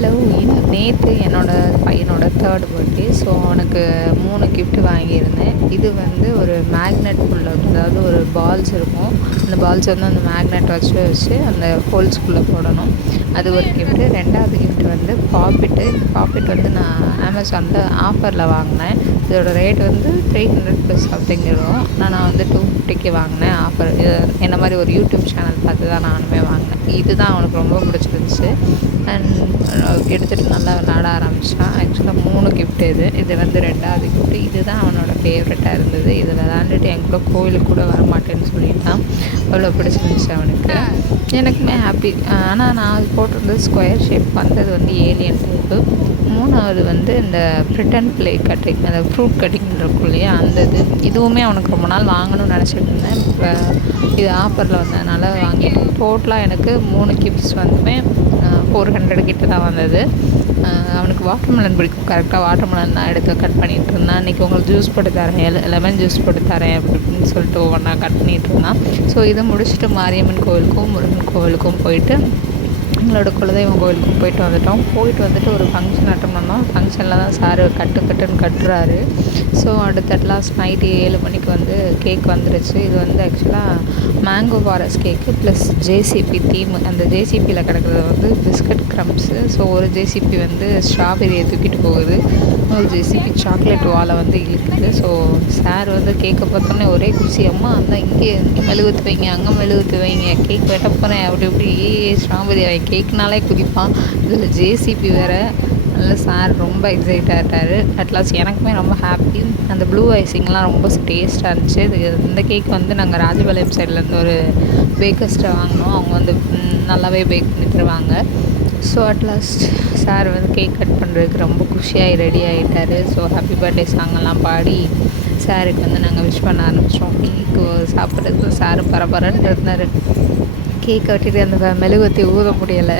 Hello நேற்று என்னோடய பையனோட தேர்ட் பர்த்டே ஸோ அவனுக்கு மூணு கிஃப்ட் வாங்கியிருந்தேன். இது வந்து ஒரு மேக்னெட் உள்ள அதாவது ஒரு பால்ஸ் இருக்கும். அந்த பால்ஸ் வந்து அந்த மேக்னெட் வச்சு வச்சு அந்த ஹோல்ஸ்குள்ளே போடணும். அது ஒரு கிஃப்ட்டு ரெண்டாவது கிஃப்ட் வந்து பாப்பிட்டு பாப்பிட் வந்து நான் அமேசானில் ஆஃபரில் வாங்கினேன். இதோட ரேட் வந்து த்ரீ ஹண்ட்ரட் ப்ளஸ் சம்திங் இருக்கும் ஆனால் நான் வந்து டூ ஃபிஃப்டிக்கு வாங்கினேன் ஆஃபர் என்ன மாதிரி ஒரு யூடியூப் சேனல் பார்த்து தான் நானுமே வாங்கினேன். இதுதான் அவனுக்கு ரொம்ப பிடிச்சிருந்துச்சு. அண்ட் எடுத்துகிட்டு நல்லா விளாட ஆரம்பித்தான் ஆக்சுவலாக மூணு கிஃப்ட் இது. இது வந்து ரெண்டாவது கிஃப்ட் இதுதான் அவனோட ஃபேவரட்டாக இருந்தது. இது விளாண்டுட்டு என் கூட கோயிலுக்கு கூட வரமாட்டேன்னு சொல்லிட்டான். அவ்வளோ பிடிச்சிருந்துச்சு அவனுக்கு. எனக்குமே ஹாப்பி ஆனால் நான் அது போட்டிருந்தது ஸ்கொயர் ஷேப் வந்தது வந்து ஏலியன் டைப்பு மூணாவது வந்து இந்த பிரிட்டன் ப்ளே கட்டிங் அந்த ஃப்ரூட் கட்டிங் இருக்கும் இல்லையா அந்த இது. இதுவுமே அவனுக்கு ரொம்ப நாள் வாங்கணும்னு நினச்சிட்டு இருந்தேன். இப்போ இது ஆஃபரில் வந்ததுனால வாங்கிட்டேன். டோட்டலாக எனக்கு மூணு கிஃப்ட்ஸ் வந்துமே ஃபோர் ஹண்ட்ரட் கிட்ட தான் வந்தது. அவனுக்கு வாட்டர் மெலன் பிடிக்கும். கரெக்டாக வாட்டர் மெலன் நான் எடுத்து கட் பண்ணிகிட்டு இருந்தான். இன்றைக்கி உங்களுக்கு ஜூஸ் போட்டு தரேன். லெமன் ஜூஸ் போட்டு தரேன் அப்படி இப்படின்னு சொல்லிட்டு ஒவ்வொன்றா கட் பண்ணிகிட்டு இருந்தான். ஸோ இதை முடிச்சுட்டு மாரியம்மன் கோவிலுக்கும் முருகன் கோவிலுக்கும் போயிட்டு எங்களோட குலதெய்வம் கோயிலுக்கு போயிட்டு வந்துட்டோம். போயிட்டு வந்துட்டு ஒரு ஃபங்க்ஷன் அட்டன் பண்ணோம். ஃபங்க்ஷனில் தான் சார் கட்டு கட்டுன்னு கட்டுறாரு. ஸோ அடுத்த லாஸ்ட் நைட்டு ஏழு மணிக்கு வந்து கேக் வந்துருச்சு. இது வந்து ஆக்சுவலாக mango forest cake plus JCB theme அந்த ஜேசிபியில் கிடக்கிறது வந்து பிஸ்கட் க்ரம்ஸு ஸோ ஒரு ஜேசிபி வந்து ஸ்ட்ராபெரியை தூக்கிட்டு போகுது. ஒரு ஜேசிபி சாக்லேட் வாழை வந்து இழுக்குது. ஸோ சார் வந்து கேக்கை பார்த்தோன்னே ஒரே குசி அம்மா அந்த இங்கே இங்கே மெழுகுத்து வைங்க அங்கே மெழுகுத்து வைங்க. கேக் வெட்ட போகிறேன் அப்படி இப்படி ஸ்ட்ராபெரி கேக்குனாலே குதிப்பான். இதில் ஜேசிபி வேறு. அதனால சார் ரொம்ப எக்ஸைட் ஆகிட்டார் அட்லாஸ்ட் எனக்குமே ரொம்ப ஹாப்பி அந்த ப்ளூ ஐசிங்லாம் ரொம்ப டேஸ்ட்டாக இருந்துச்சு. இது இந்த கேக் வந்து நாங்கள் ராஜபாளையம் சைட்லேருந்து ஒரு பேக்கர்ஸ்ட்டை வாங்கினோம். அவங்க வந்து நல்லாவே பேக் பண்ணி தருவாங்க. ஸோ அட்லாஸ்ட் சார் வந்து கேக் கட் பண்ணுறதுக்கு ரொம்ப குஷியாகி ரெடி ஆகிட்டார் ஸோ ஹாப்பி பர்த்டே சாங்கெல்லாம் பாடி சாருக்கு வந்து நாங்கள் விஷ் பண்ண ஆரம்பித்தோம் கேக்கு சாப்பிட்றதுக்கு சார் பரபரன்னு இருந்தார். கேக்கை வெட்டிட்டு அந்த மெழுகுவத்தி ஊத முடியலை.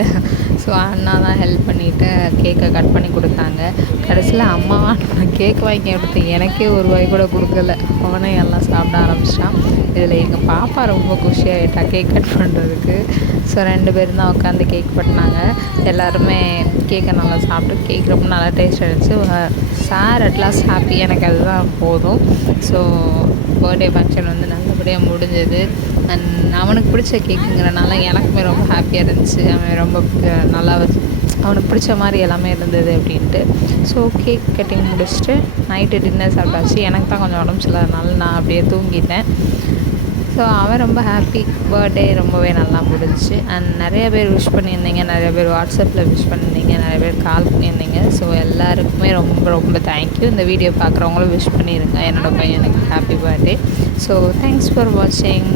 ஸோ அண்ணா தான் ஹெல்ப் பண்ணிவிட்டு கேக்கை கட் பண்ணி கொடுத்தாங்க. கடைசியில் அம்மா நான் கேக் வாங்கி கொடுத்தேன். எனக்கே ஒரு வாய் கூட கொடுக்கல. அவனே எல்லாம் சாப்பிட ஆரம்பிச்சிட்டான். இதில் எங்கள் பாப்பா ரொம்ப குஷியாகிட்டா கேக் கட் பண்ணுறதுக்கு ஸோ ரெண்டு பேரும் தான் உட்காந்து கேக் பண்ணாங்க. எல்லாருமே கேக்கை நல்லா சாப்பிட்டு கேக் ரொம்ப நல்லா டேஸ்ட் இருந்துச்சு சார் அட்லாஸ்ட் ஹாப்பி எனக்கு அதுதான் போதும். ஸோ பர்த்டே ஃபங்க்ஷன் வந்து நல்லபடியாக முடிஞ்சது. அண்ட் அவனுக்கு பிடிச்ச கேக்குங்கிறனால எனக்குமே ரொம்ப ஹாப்பியாக இருந்துச்சு. அவன் ரொம்ப நல்லா அவனுக்கு பிடிச்ச மாதிரி எல்லாமே இருந்தது அப்படின்ட்டு. ஸோ கேக் கட்டிங் முடிச்சுட்டு நைட்டு டின்னர் சாப்பிட்டாச்சு. எனக்கு தான் கொஞ்சம் உடம்பு சரியில்லாதனால நான் அப்படியே தூங்கிட்டேன். ஸோ அவன் ரொம்ப ஹாப்பி பர்த்டே ரொம்பவே நல்லா முடிஞ்சிச்சு. அண்ட் நிறைய பேர் விஷ் பண்ணியிருந்தீங்க. நிறைய பேர் வாட்ஸ்அப்பில் விஷ் பண்ணியிருந்தீங்க. நிறைய பேர் கால் பண்ணியிருந்தீங்க. ஸோ எல்லாருக்குமே ரொம்ப ரொம்ப தேங்க்யூ இந்த வீடியோ பார்க்குறவங்களும் விஷ் பண்ணியிருங்க என்னோடய பையனுக்கு happy birthday so thanks for வாட்சிங்